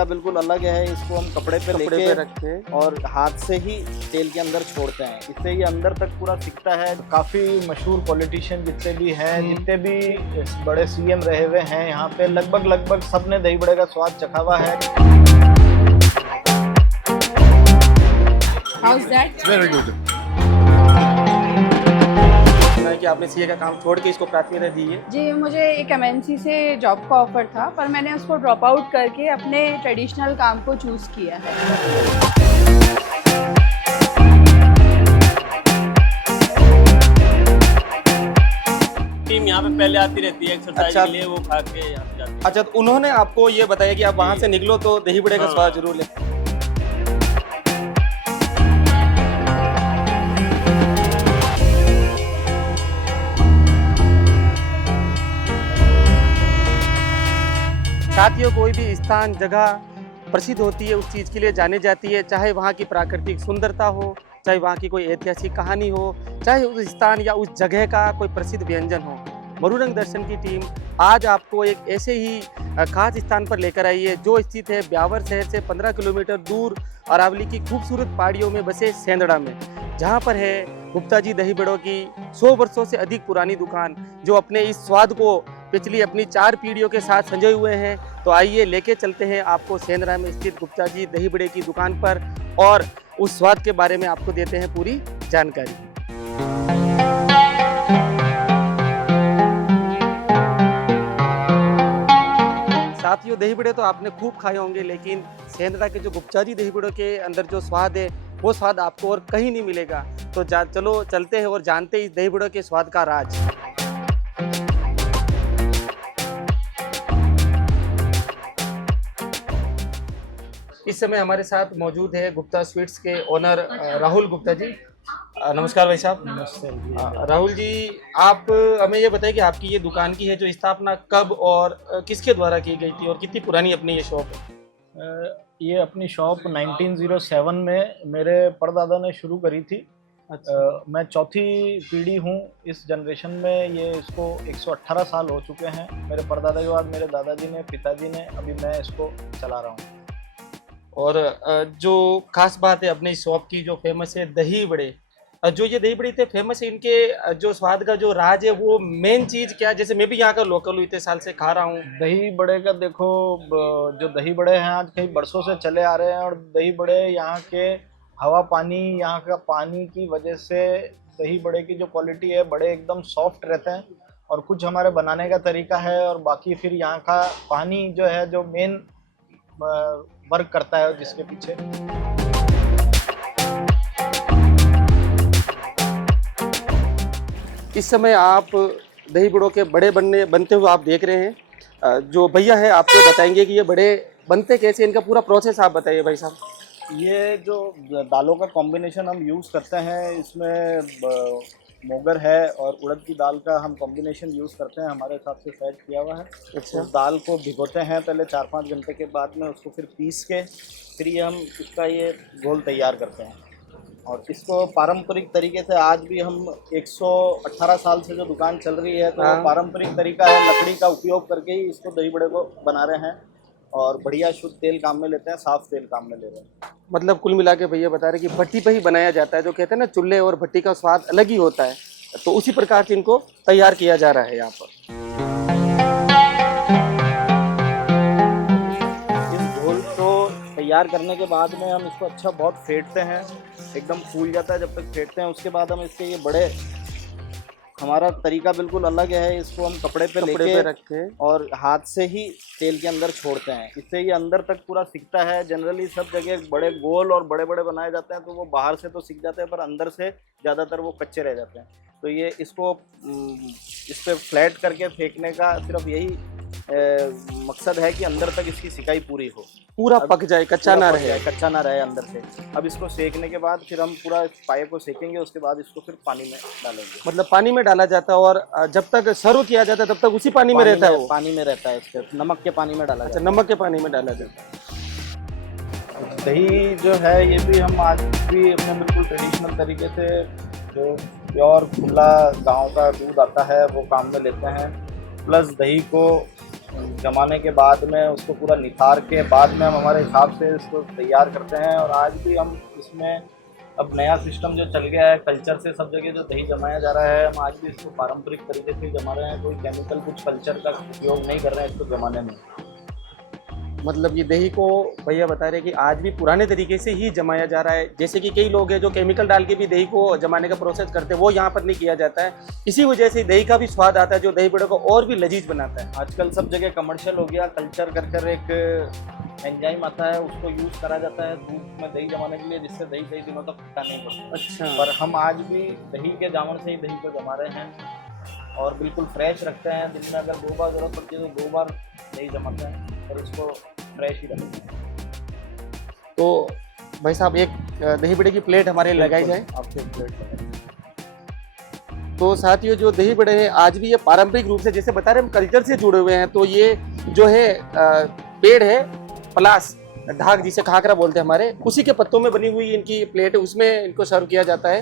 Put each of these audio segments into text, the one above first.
तरीका बिल्कुल अलग है। इसको हम कपड़े पे लेके रख के और हाथ से ही तेल के अंदर छोड़ते हैं, इससे ये अंदर तक पूरा सिकता है। काफ़ी मशहूर पॉलिटिशियन जितने भी हैं, जितने भी बड़े सीएम रहे हुए हैं, यहाँ पे लगभग सब ने दही बड़े का स्वाद चखा हुआ है। How's that? Very good. कि आपने सीए का काम छोड़ के इसको प्राथमिकता दी है। जी, मुझे एक एमएनसी से जॉब का ऑफर था, पर मैंने उसको ड्रॉप आउट करके अपने ट्रेडिशनल काम को चूज़ किया है। टीम यहाँ पे पहले आती रहती है एक्सरसाइज अच्छा। के लिए, वो खा के यहाँ पे जाती है। अच्छा, तो उन्होंने आपको ये बताया कि आप वहाँ से निकलो तो दही बड़े का हाँ। स्वाद जरूर लें। साथियों, कोई भी स्थान जगह प्रसिद्ध होती है, उस चीज़ के लिए जानी जाती है, चाहे वहाँ की प्राकृतिक सुंदरता हो, चाहे वहाँ की कोई ऐतिहासिक कहानी हो, चाहे उस स्थान या उस जगह का कोई प्रसिद्ध व्यंजन हो। मरुरंग दर्शन की टीम आज आपको एक ऐसे ही खास स्थान पर लेकर आई है जो स्थित है ब्यावर शहर से 15 किलोमीटर दूर अरावली की खूबसूरत पहाड़ियों में बसे सेंदड़ा में, जहाँ पर है गुप्ता जी दही बड़ों की 100 वर्षों से अधिक पुरानी दुकान, जो अपने इस स्वाद को पिछली अपनी 4 पीढ़ियों के साथ संजोए हुए हैं। तो आइए लेके चलते हैं आपको सेंदड़ा में स्थित गुप्ता जी दही बड़े की दुकान पर और उस स्वाद के बारे में आपको देते हैं पूरी जानकारी। साथियों, दही बड़े तो आपने खूब खाए होंगे, लेकिन सेंदड़ा के जो गुप्ता जी दही बड़ों के अंदर जो स्वाद है वो स्वाद आपको और कहीं नहीं मिलेगा। तो चलो चलते हैं और जानते हैं इस दही बड़ों के स्वाद का राज। इस समय हमारे साथ मौजूद है गुप्ता स्वीट्स के ओनर राहुल गुप्ता जी। नमस्कार भाई साहब। नमस्ते। राहुल जी, आप हमें ये बताइए कि आपकी ये दुकान की है जो स्थापना कब और किसके द्वारा की गई थी और कितनी पुरानी अपनी ये शॉप है? ये अपनी शॉप 1907 में मेरे परदादा ने शुरू करी थी। मैं चौथी पीढ़ी हूँ इस जनरेशन में। ये इसको 118 साल हो चुके हैं। मेरे परदादा के बाद मेरे दादाजी ने, पिताजी ने, अभी मैं इसको चला रहा हूँ। और जो खास बात है अपनी शॉप की, जो फेमस है दही बड़े, जो ये दही बड़े इतने फेमस है, इनके जो स्वाद का जो राज है वो मेन चीज़ क्या है? जैसे मैं भी यहाँ का लोकल हूँ, इतने साल से खा रहा हूँ। दही बड़े का देखो, जो दही बड़े हैं आज कई बरसों से चले आ रहे हैं, और दही बड़े यहाँ के हवा पानी, यहाँ का पानी की वजह से दही बड़े की जो क्वालिटी है, बड़े एकदम सॉफ्ट रहते हैं। और कुछ हमारे बनाने का तरीका है, और बाकी फिर यहाँ का पानी जो है, जो मेन वर्क करता है जिसके पीछे। इस समय आप दही बड़ों के बड़े बनते हुए आप देख रहे हैं। जो भैया है आपको बताएंगे कि ये बड़े बनते कैसे, इनका पूरा प्रोसेस आप बताइए भाई साहब। ये जो दालों का कॉम्बिनेशन हम यूज़ करते हैं, इसमें मोगर है और उड़द की दाल का हम कॉम्बिनेशन यूज़ करते हैं, हमारे हिसाब से सेट किया हुआ है। अच्छा। उस दाल को भिगोते हैं पहले 4-5 घंटे के बाद में, उसको फिर पीस के फिर ये हम इसका ये घोल तैयार करते हैं। और इसको पारंपरिक तरीके से आज भी हम 118 साल से जो दुकान चल रही है, तो वो पारंपरिक तरीका है, लकड़ी का उपयोग करके ही इसको दही बड़े को बना रहे हैं। और बढ़िया शुद्ध तेल काम में लेते हैं, साफ तेल काम में ले रहे हैं। मतलब कुल मिला के भैया बता रहे कि भट्टी पे ही बनाया जाता है, जो कहते हैं ना चूल्हे और भट्टी का स्वाद अलग ही होता है, तो उसी प्रकार से इनको तैयार किया जा रहा है यहाँ पर। इस घोल को तैयार करने के बाद में हम इसको अच्छा बहुत फेंटते हैं, एकदम फूल जाता है जब तक फेंटते हैं। उसके बाद हम इसके ये बड़े, हमारा तरीका बिल्कुल अलग है। इसको हम कपड़े पे लेके रख के और हाथ से ही तेल के अंदर छोड़ते हैं, इससे ये अंदर तक पूरा सिकता है। जनरली सब जगह बड़े गोल और बड़े बड़े बनाए जाते हैं, तो वो बाहर से तो सिक जाते हैं, पर अंदर से ज़्यादातर वो कच्चे रह जाते हैं। तो ये इसको इस पर फ्लैट करके फेंकने का सिर्फ यही मकसद है कि अंदर तक इसकी सिकाई पूरी हो, पूरा पक जाए, कच्चा ना रहे। कच्चा ना रहे अंदर से। अब इसको सेकने के बाद फिर हम पूरा पाए को सेकेंगे, उसके बाद इसको फिर पानी में डालेंगे। मतलब पानी में डाला जाता है और जब तक सर्व किया जाता है तब तक उसी पानी में रहता है वो? पानी में रहता है, इसके नमक के पानी में डाला अच्छा, जाता है। नमक के पानी में डाला जाता है। दही जो है ये भी हम आज भी अपने बिल्कुल ट्रेडिशनल तरीके से, जो प्योर खुला गांव का दूध आता है वो काम में लेते हैं। प्लस दही को जमाने के बाद में उसको पूरा निथार के बाद में हम हमारे हिसाब से इसको तैयार करते हैं। और आज भी हम इसमें अब नया सिस्टम जो चल गया है कल्चर से, सब जगह जो दही जमाया जा रहा है, हम आज भी इसको पारंपरिक तरीके से जमा रहे हैं। कोई केमिकल कुछ कल्चर का उपयोग नहीं कर रहे हैं इसको जमाने में। मतलब ये दही को भैया बता रहे हैं कि आज भी पुराने तरीके से ही जमाया जा रहा है। जैसे कि कई लोग हैं जो केमिकल डाल के भी दही को जमाने का प्रोसेस करते हैं, वो यहाँ पर नहीं किया जाता है। इसी वजह से दही का भी स्वाद आता है जो दही बड़े को और भी लजीज बनाता है। आजकल सब जगह कमर्शियल हो गया, कल्चर कर एक एंजाइम आता है, उसको यूज़ करा जाता है दूध में दही जमाने के लिए, जिससे दही कई दिनों तक खट्टा नहीं पड़ता। अच्छा, पर हम आज भी दही के जामुन से ही दही को जमा रहे हैं और बिल्कुल फ्रेश रखते हैं। दिन में अगर 2 बार ज़रूरत पड़ती है तो 2 बार दही जमाते हैं और इसको फ्रेश ही रखते हैं। तो भाई साहब एक दही बड़े की प्लेट हमारे लगाई जाए। आपसे प्लेट लगाई। तो साथियों जो दही बड़े हैं आज भी ये पारंपरिक रूप से, जैसे बता रहे हम कल्चर से जुड़े हुए हैं, तो ये जो है पेड़ है पलास ढाक जिसे खाकरा बोलते हैं हमारे, उसी के पत्तों में बनी हुई इनकी प्लेट है, उसमें इनको सर्व किया जाता है।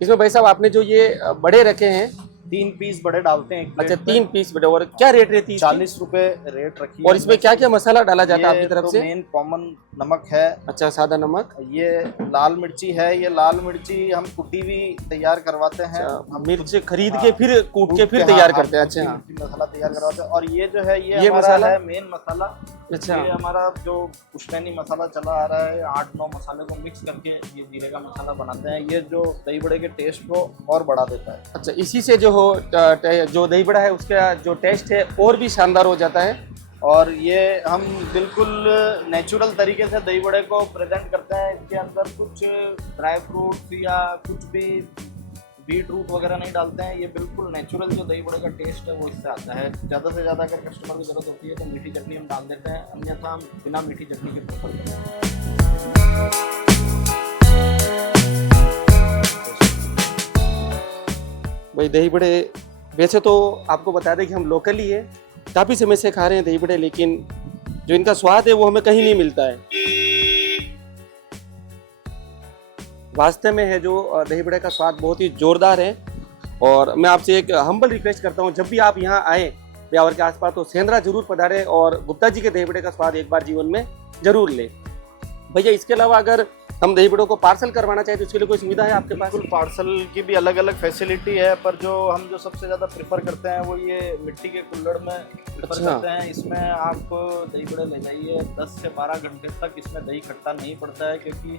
इसमें भाई साहब आपने जो ये बड़े रखे हैं 3 पीस बड़े डालते हैं एक प्लेट अच्छा में। 3 पीस बड़े, और क्या रेट रहती है इसकी? 40 रुपए रेट रखी है। और इसमें क्या क्या मसाला डाला जाता है आपकी तरफ से? मेन कॉमन नमक है, अच्छा सादा नमक, ये लाल मिर्ची है। ये लाल मिर्ची हम कुटी हुई तैयार करवाते हैं। हम मिर्च खरीद के फिर कूट के फिर तैयार करते हैं। अच्छा हाँ, मसाला तैयार करवाते हैं। और ये जो है ये ये हमारा मसाला? है मेन मसाला। अच्छा ये हमारा जो पुश्तैनी मसाला चला आ रहा है, 8-9 मसाले को मिक्स करके ये जीरे का मसाला बनाते हैं। ये जो दही बड़े के टेस्ट को और बढ़ा देता है। अच्छा, इसी से जो हो जो दही बड़ा है उसका जो टेस्ट है और भी शानदार हो जाता है। और ये हम बिल्कुल नेचुरल तरीके से दही बड़े को प्रेजेंट करते हैं। इसके अंदर कुछ ड्राई फ्रूट्स या कुछ भी बीट रूट वगैरह नहीं डालते हैं। ये बिल्कुल नेचुरल जो दही बड़े का टेस्ट है वो इससे आता है। ज़्यादा से ज़्यादा अगर कस्टमर को ज़रूरत होती है तो मीठी चटनी हम डाल देते हैं, अन्यथा हम बिना मीठी चटनी के प्रेफर करते हैं। भाई दही बड़े वैसे तो आपको बता दें कि हम लोकल ही है, काफ़ी समय से खा रहे हैं दही बड़े, लेकिन जो इनका स्वाद है वो हमें कहीं नहीं मिलता है। वास्तव में है जो दही बड़े का स्वाद बहुत ही जोरदार है। और मैं आपसे एक हम्बल रिक्वेस्ट करता हूँ, जब भी आप यहाँ आए ब्यावर के आसपास तो सेंद्रा जरूर पधारें और गुप्ता जी के दही बड़े का स्वाद एक बार जीवन में जरूर लें। भैया इसके अलावा अगर हम दही बड़ों को पार्सल करवाना चाहें तो उसके लिए कोई सुविधा है आपके पास? बिल्कुल, पार्सल की भी अलग अलग फैसिलिटी है, पर जो हम जो सबसे ज़्यादा प्रेफर करते हैं वो ये मिट्टी के कुल्हड़ में प्रेफर अच्छा। करते हैं। इसमें आप दही बड़े ले जाइए, 10 से 12 घंटे तक इसमें दही खट्टा नहीं पड़ता है, क्योंकि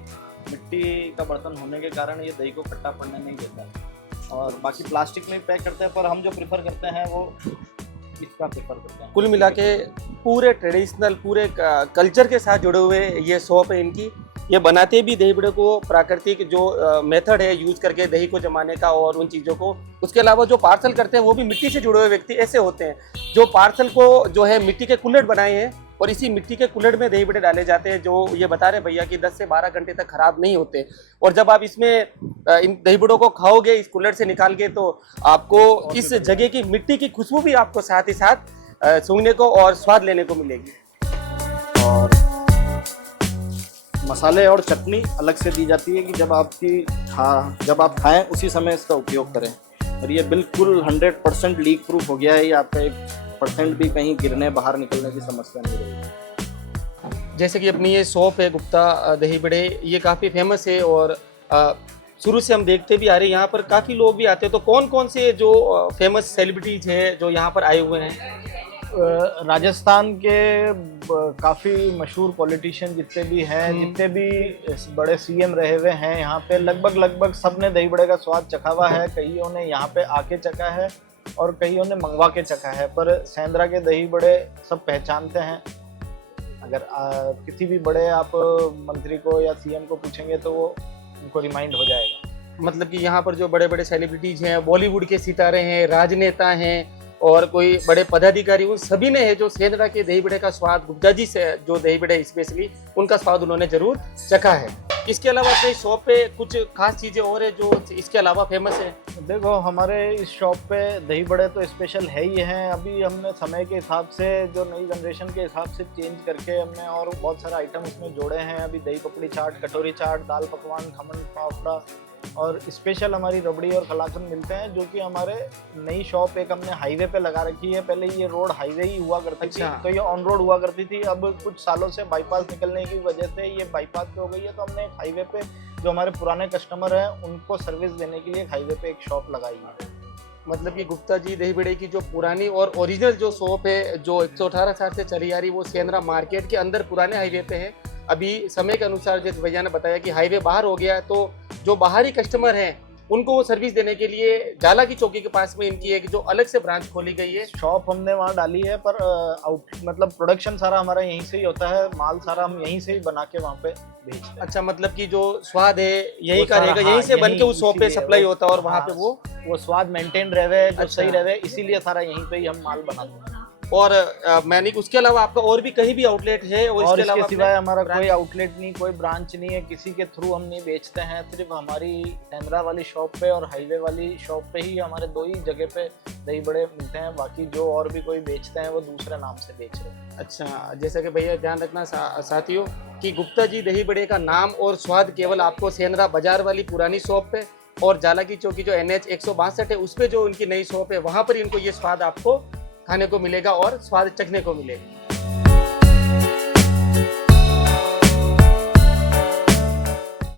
मिट्टी का बर्तन होने के कारण ये दही को खट्टा पड़ने नहीं देता है। और बाकी प्लास्टिक में पैक करते हैं, पर हम जो प्रेफर करते हैं वो इसका प्रेफर करते हैं। कुल मिला के पूरे ट्रेडिशनल पूरे कल्चर के साथ जुड़े हुए ये शॉप है इनकी। ये बनाते भी दही बड़े को प्राकृतिक जो मेथड है यूज करके दही को जमाने का और उन चीज़ों को। उसके अलावा जो पार्सल करते हैं वो भी मिट्टी से जुड़े हुए व्यक्ति ऐसे होते हैं जो पार्सल को जो है मिट्टी के कुल्हड़ बनाए हैं और इसी मिट्टी के कुल्हड़ में दही बड़े डाले जाते हैं, जो ये बता रहे भैया कि 10 से 12 घंटे तक खराब नहीं होते। और जब आप इसमें इन दही बड़ों को खाओगे इस कुल्हड़ से निकाल के, तो आपको इस जगह की मिट्टी की खुशबू भी आपको साथ ही साथ सूंघने को और स्वाद लेने को मिलेगी। और मसाले और चटनी अलग से दी जाती है कि जब जब आप खाएं उसी समय इसका उपयोग करें। और ये बिल्कुल 100% लीक प्रूफ हो गया है। ये आपका 1% भी कहीं गिरने बाहर निकलने की समस्या नहीं रहेगी। जैसे कि अपनी ये शॉप है गुप्ता दही बड़े, ये काफ़ी फेमस है और शुरू से हम देखते भी आ रहे हैं, यहाँ पर काफ़ी लोग भी आते हैं। तो कौन कौन से जो फेमस सेलिब्रिटीज हैं जो यहाँ पर आए हुए हैं? राजस्थान के काफ़ी मशहूर पॉलिटिशियन जितने भी हैं, जितने भी बड़े सीएम रहे हुए हैं, यहाँ पे लगभग सब ने दही बड़े का स्वाद चखा हुआ है। कईयों ने यहाँ पे आके चखा है और कईयों ने मंगवा के चखा है। पर सेंद्रा के दही बड़े सब पहचानते हैं। अगर किसी भी बड़े आप मंत्री को या सीएम को पूछेंगे तो वो उनको रिमाइंड हो जाएगा। मतलब कि यहाँ पर जो बड़े बड़े सेलिब्रिटीज हैं, बॉलीवुड के सितारे हैं, राजनेता हैं और कोई बड़े पदाधिकारी, उन सभी ने है जो सेंद्रा के दही बड़े का स्वाद, गुप्ता जी से जो दही बड़े स्पेशली उनका स्वाद उन्होंने जरूर चखा है। इसके अलावा अपने शॉप पे कुछ खास चीज़ें और है जो इसके अलावा फेमस है? देखो, हमारे इस शॉप पे दही बड़े तो स्पेशल है ही हैं। अभी हमने समय के हिसाब से, जो नई जनरेशन के हिसाब से चेंज करके हमने और बहुत सारा आइटम इसमें जोड़े हैं। अभी दही पपड़ी चाट, कटोरी चाट, दाल पकवान, खमन फाफड़ा, और स्पेशल हमारी रबड़ी और कलाकंद मिलते हैं, जो कि हमारे नई शॉप एक हमने हाईवे पे लगा रखी है। पहले ये रोड हाईवे ही हुआ करती थी, अच्छा। तो ये ऑन रोड हुआ करती थी। अब कुछ सालों से बाईपास निकलने की वजह से ये बाईपास पे हो गई है, तो हमने एक हाईवे पे जो हमारे पुराने कस्टमर हैं उनको सर्विस देने के लिए हाईवे पे एक शॉप लगाई है। मतलब कि गुप्ता जी दही बड़े की जो पुरानी और ओरिजिनल जो शॉप है, जो 118 साल से चली आ रही, वो सेंद्रा मार्केट के अंदर पुराने हाईवे पे है। अभी समय के अनुसार जैसे भैया ने बताया कि हाईवे बाहर हो गया, तो जो बाहरी कस्टमर हैं उनको वो सर्विस देने के लिए जाला की चौकी के पास में इनकी एक जो अलग से ब्रांच खोली गई है। शॉप हमने वहाँ डाली है, पर मतलब प्रोडक्शन सारा हमारा यहीं से ही होता है, माल सारा हम यहीं से ही बना के वहाँ पे बेचते हैं। अच्छा, मतलब कि जो स्वाद है यही वो का सारा, रहेगा, हाँ, यहीं से बन के उस शॉप पे इसीलिए सप्लाई वो- होता है और वहाँ हाँ, पे वो स्वाद मेंटेन रहे, जो अच्छा। सही रहे, इसीलिए सारा यहीं पे ही हम माल बनाते हैं। और मैंने उसके अलावा आपका और भी कहीं भी आउटलेट है? और और इसके इसके अलावा सिवाय हमारा ब्रांच- कोई आउटलेट नहीं, कोई ब्रांच नहीं है, किसी के थ्रू हम नहीं बेचते हैं। सिर्फ हमारी सेंद्रा वाली शॉप पे और हाईवे वाली शॉप पे ही हमारे दो ही जगह पे दही बड़े मिलते हैं। बाकी जो और भी कोई बेचते हैं वो दूसरे नाम से बेच रहे हैं। अच्छा, जैसा कि भैया ध्यान रखना साथियों कि गुप्ता जी दही बड़े का नाम और स्वाद केवल आपको सेंद्रा बाजार वाली पुरानी शॉप पे और जाला की चौकी जो NH 162 है उस पे जो उनकी नई शॉप है वहाँ पर इनको ये स्वाद आपको खाने को मिलेगा और स्वाद चखने को मिलेगा।